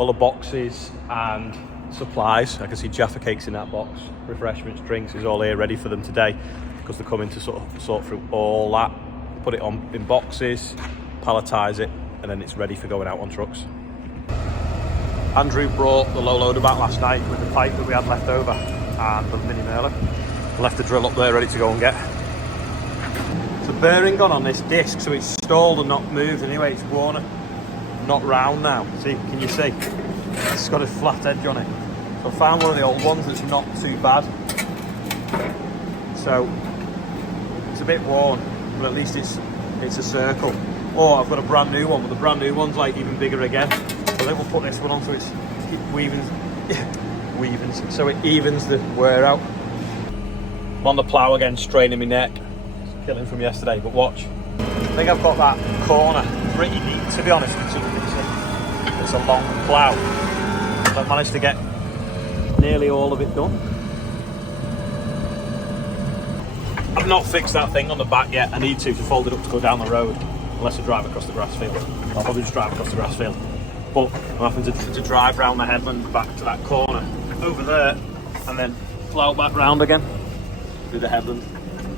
all the boxes and supplies. I can see Jaffa cakes in that box, refreshments, drinks is all here ready for them today, because they're coming to sort through all that, put it on in boxes, palletise it, and then it's ready for going out on trucks. Andrew brought the low loader back last night with the pipe that we had left over and the mini mailer. Left the drill up there ready to go and get. There's a bearing gone on this disc, so it's stalled and not moved anyway. It's worn, not round now. See, can you see? It's got a flat edge on it. So I found one of the old ones that's not too bad. So it's a bit worn, but at least it's a circle. Or I've got a brand new one, but the brand new one's like even bigger again. So I think we'll put this one on so it evens the wear out. I'm on the plough again, straining my neck. It's killing from yesterday, but watch. I think I've got that corner pretty deep, to be honest. It's a long plough. So I've managed to get nearly all of it done. I've not fixed that thing on the back yet. I need to fold it up to go down the road, unless I drive across the grass field. I'll probably just drive across the grass field. But I'm having to drive round the headland back to that corner over there, and then plough back round again through the headland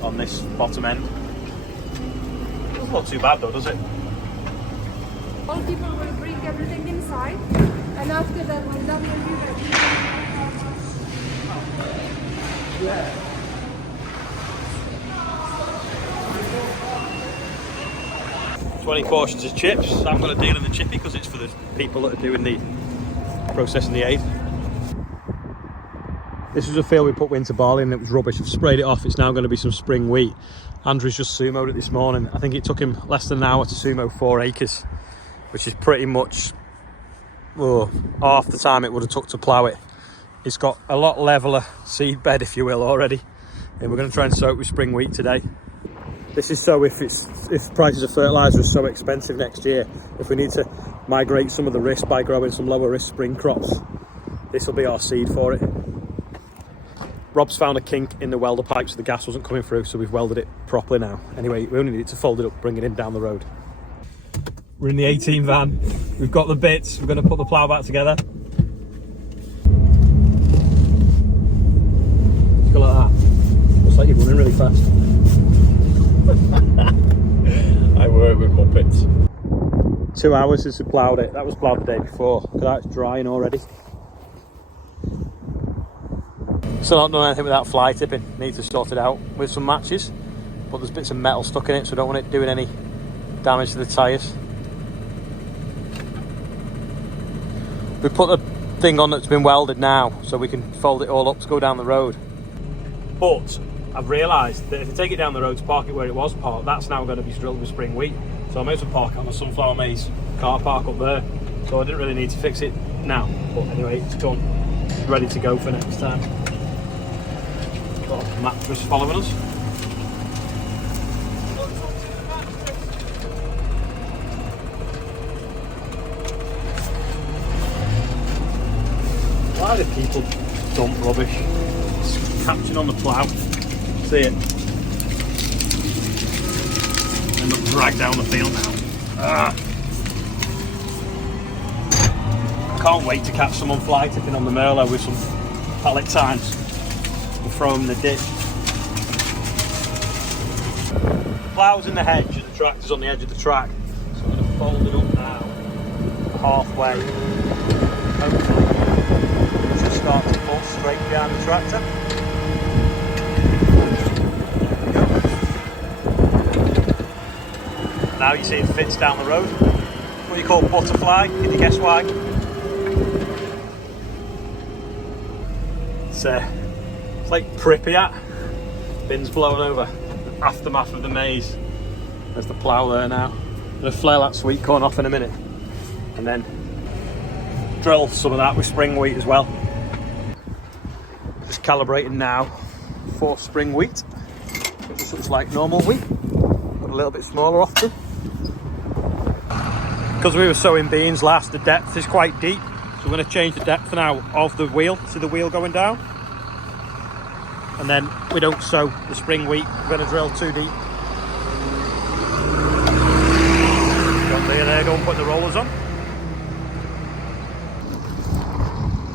on this bottom end. It's not too bad though, does it? All people will bring everything inside, and after that when done will be ready. Yeah. $20 portions of chips. I'm going to deal in the chippy because it's for the people that are doing the processing the aid. This was a field we put winter barley in and it was rubbish. I've sprayed it off. It's now going to be some spring wheat. Andrew's just sumoed it this morning. I think it took him less than an hour to sumo 4 acres, which is pretty much half the time it would have took to plough it. It's got a lot leveler seed bed, if you will, already, and we're going to try and sow it with spring wheat today. This is so if prices of fertiliser are so expensive next year, if we need to migrate some of the risk by growing some lower risk spring crops, this will be our seed for it. Rob's found a kink in the welder pipe, so the gas wasn't coming through, so we've welded it properly now. Anyway, we only need to fold it up, bring it in down the road. We're in the 18 van. We've got the bits. We're going to put the plough back together. Go like that. Looks like you're running really fast. I work with Muppets. 2 hours since we ploughed it. That was ploughed the day before. Look at that, it's drying already. Still not done anything without fly tipping. Need to sort it out with some matches, but there's bits of metal stuck in it, so I don't want it doing any damage to the tyres. We've put a thing on that's been welded now, so we can fold it all up to go down the road. But I've realised that if I take it down the road to park it where it was parked, that's now going to be drilled with spring wheat. So I may as well park it on the Sunflower Maze car park up there. So I didn't really need to fix it now. But anyway, it's done. It's ready to go for next time. Got a mattress following us. Why do people dump rubbish? It's catching on the plough. See it? End up dragged down the field now. Can't wait to catch someone fly tipping on the Merlot with some pallet tines and throw them in the ditch. The plough's in the hedge and the tractor's on the edge of the track, so I'm going to fold it up now, halfway. Hopefully it should start to pull straight behind the tractor. Now you see it fits down the road. What you call butterfly, can you guess why? It's like Pripyat, bins blown over, aftermath of the maze. There's the plough there now. I'm going to flare that sweet corn off in a minute and then drill some of that with spring wheat as well. Just calibrating now for spring wheat. It just looks like normal wheat, but a little bit smaller often. Because we were sowing beans last, the depth is quite deep, so we're going to change the depth now of the wheel. See the wheel going down? And then we don't sow the spring wheat, we're going to drill too deep. Got there, go and put the rollers on.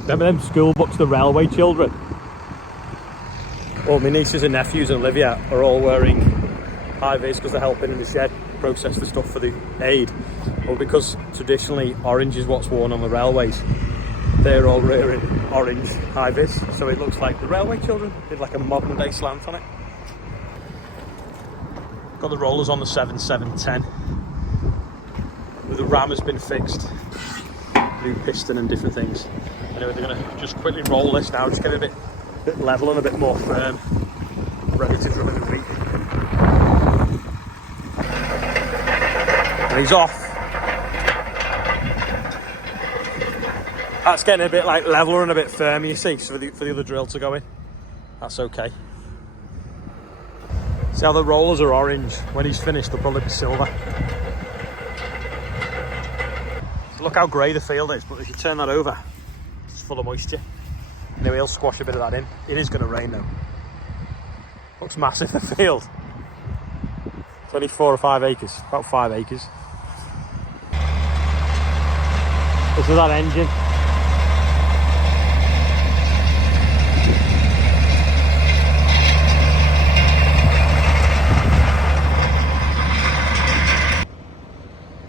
Remember them school books, The Railway Children? Well, my nieces and nephews and Olivia are all wearing high-vis because they're helping in the shed process the stuff for the aid. Well, because traditionally orange is what's worn on the railways, they're all wearing orange high-vis, so it looks like the Railway Children did like a modern day slant on it. Got the rollers on the 710. The ram has been fixed, new piston and different things. Anyway, they're going to just quickly roll this now, just get it a bit level and a bit more firm, ready to drum in the week. And he's off. That's getting a bit like leveler and a bit firmer, you see, so for the other drill to go in. That's okay. See how the rollers are orange? When he's finished, they'll probably be silver. So look how grey the field is, but if you turn that over, it's full of moisture. Anyway, he'll squash a bit of that in. It is going to rain though. Looks massive, the field. It's only 4 or 5 acres, about 5 acres. This is that engine.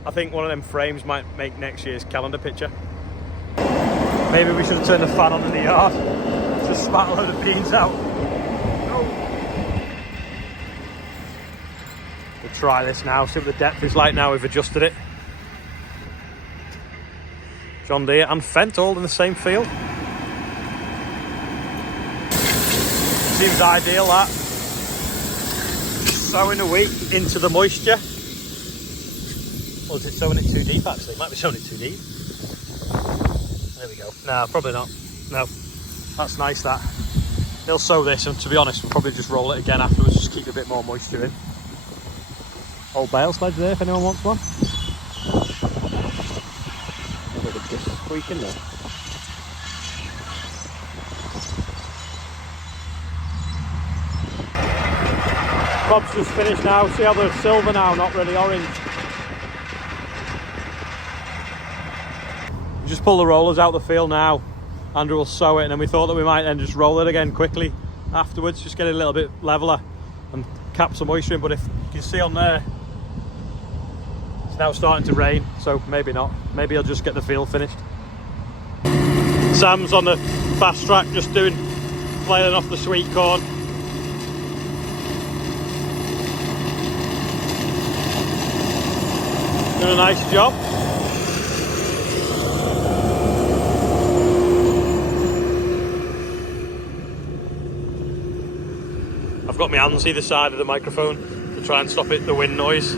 I think one of them frames might make next year's calendar picture. Maybe we should have turned the fan on in the yard. Just spat a load of beans out. Oh. We'll try this now, see what the depth is like now we've adjusted it. John Deere and FENDT all in the same field. Seems ideal, that. Sowing the wheat into the moisture. Or is it sowing it too deep actually? It might be sowing it too deep. There we go. No, probably not. No. That's nice, that. They'll sow this, and to be honest, we'll probably just roll it again afterwards, just keep a bit more moisture in. Old bale sledge there if anyone wants one. A bit of disc squeak in there. Bob's just finished now. See how they're silver now, not really orange. Just pull the rollers out the field now. Andrew will sow it, and then we thought that we might then just roll it again quickly afterwards, just get it a little bit leveler and cap some moisture in. But if you can see on there, it's now starting to rain, so maybe not. Maybe I'll just get the field finished. Sam's on the Fastrac, just flailing off the sweet corn. Doing a nice job. I've got my hands either side of the microphone to try and stop the wind noise.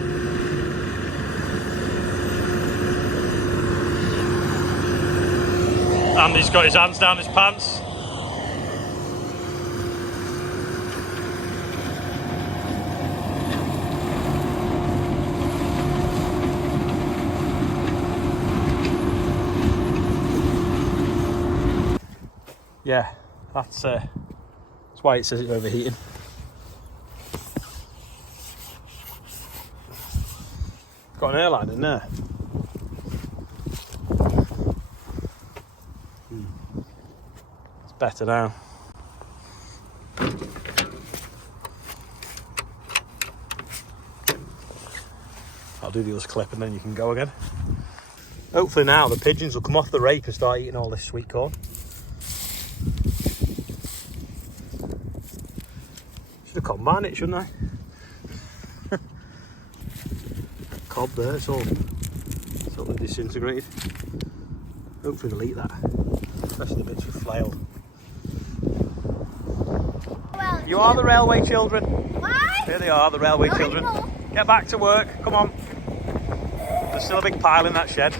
Andy's got his hands down his pants. Yeah, that's why it says it's overheating. Got an airline in there. It's better now. I'll do the other clip and then you can go again. Hopefully now the pigeons will come off the rake and start eating all this sweet corn. Should have combined it, shouldn't I? Cob there, it's all sort of disintegrated. Hopefully they'll eat that, especially the bits with flail. Well, You are the Railway Children. what? Here they are, the Railway Children. Get back to work, come on. There's still a big pile in that shed.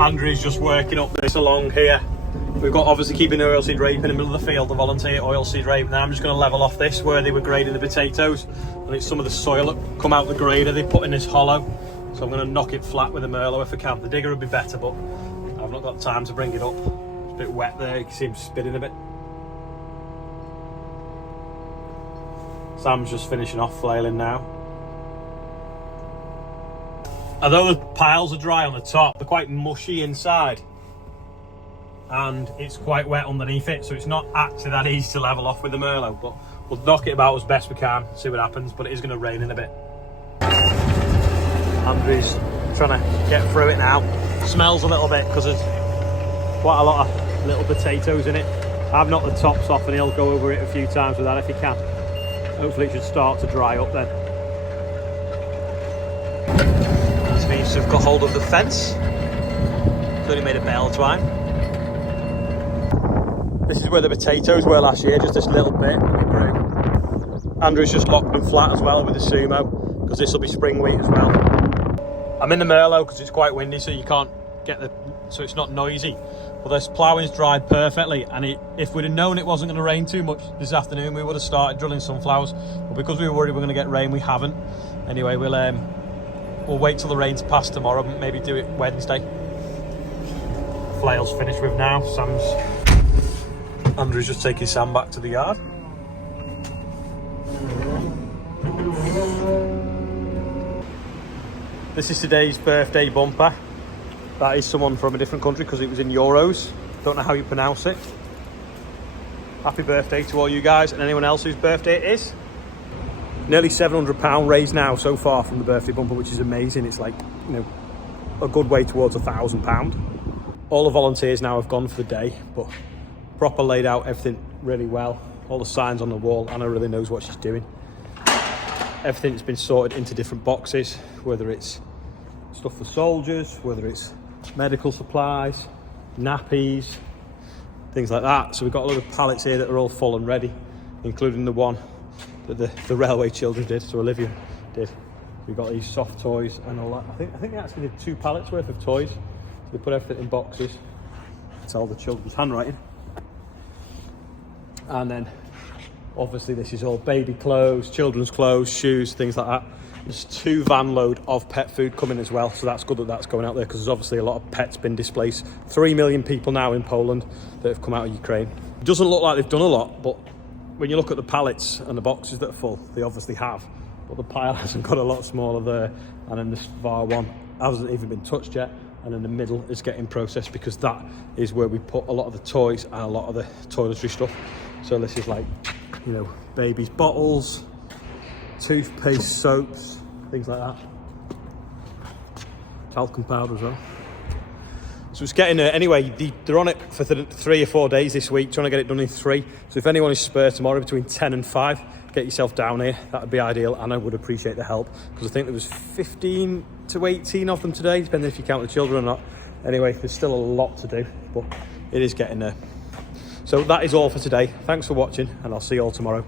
Andrew's just working up this along here. We've got obviously keeping the oilseed rape in the middle of the field, the volunteer oilseed rape. Now I'm just going to level off this where they were grading the potatoes. And it's some of the soil that come out the grader they put in this hollow. So I'm going to knock it flat with a Merlo if I can. The digger would be better, but I've not got time to bring it up. It's a bit wet there, it seems spinning a bit. Sam's just finishing off flailing now. Although the piles are dry on the top, they're quite mushy inside. and it's quite wet underneath it, so it's not actually that easy to level off with the Merlot, but we'll knock it about as best we can, see what happens. But it is going to rain in a bit. Andrew's trying to get through it now. Smells a little bit because there's quite a lot of little potatoes in it. I've knocked the tops off and he'll go over it a few times with that if he can. Hopefully it should start to dry up then. This means to have got hold of the fence. It's only made a bale twine. This is where the potatoes were last year, just this little bit it grew. Andrew's just locked them flat as well with the Sumo, because this will be spring wheat as well. I'm in the Merlot because it's quite windy, so you can't get so it's not noisy. But this ploughing's dried perfectly, and if we'd have known it wasn't going to rain too much this afternoon, we would have started drilling sunflowers. But because we were worried we were going to get rain, we haven't. Anyway, we'll wait till the rain's passed tomorrow, maybe do it Wednesday. Flail's finished with now. Andrew's just taking Sam back to the yard. This is today's birthday bumper. That is someone from a different country because it was in euros. Don't know how you pronounce it. Happy birthday to all you guys and anyone else whose birthday it is. Nearly £700 raised now so far from the birthday bumper, which is amazing. It's like, you know, a good way towards £1,000. All the volunteers now have gone for the day, but proper laid out everything really well. All the signs on the wall. Anna really knows what she's doing. Everything's been sorted into different boxes, whether it's stuff for soldiers, whether it's medical supplies, nappies, things like that. So we've got a lot of pallets here that are all full and ready, including the one that the railway children did, so Olivia did. We've got these soft toys and all that. I think they actually did 2 pallets worth of toys. So we put everything in boxes. It's all the children's handwriting. And then obviously this is all baby clothes, children's clothes, shoes, things like that. There's 2 van load of pet food coming as well, so that's good that that's going out there, because there's obviously a lot of pets been displaced. 3 million people now in Poland that have come out of Ukraine. It doesn't look like they've done a lot, but when you look at the pallets and the boxes that are full, they obviously have. But the pile hasn't got a lot smaller there, and then this VAR one hasn't even been touched yet, and in the middle is getting processed, because that is where we put a lot of the toys and a lot of the toiletry stuff. So this is like, you know, babies' bottles, toothpaste, soaps, things like that. Talcum powder as well. So it's getting anyway, they're on it for 3 or 4 days this week, trying to get it done in 3. So if anyone is spare tomorrow between 10 and 5, get yourself down here. That would be ideal, and I would appreciate the help, because I think there was 15 to 18 of them today, depending if you count the children or not. Anyway, there's still a lot to do, but it is getting there. So that is all for today. Thanks for watching, and I'll see you all tomorrow.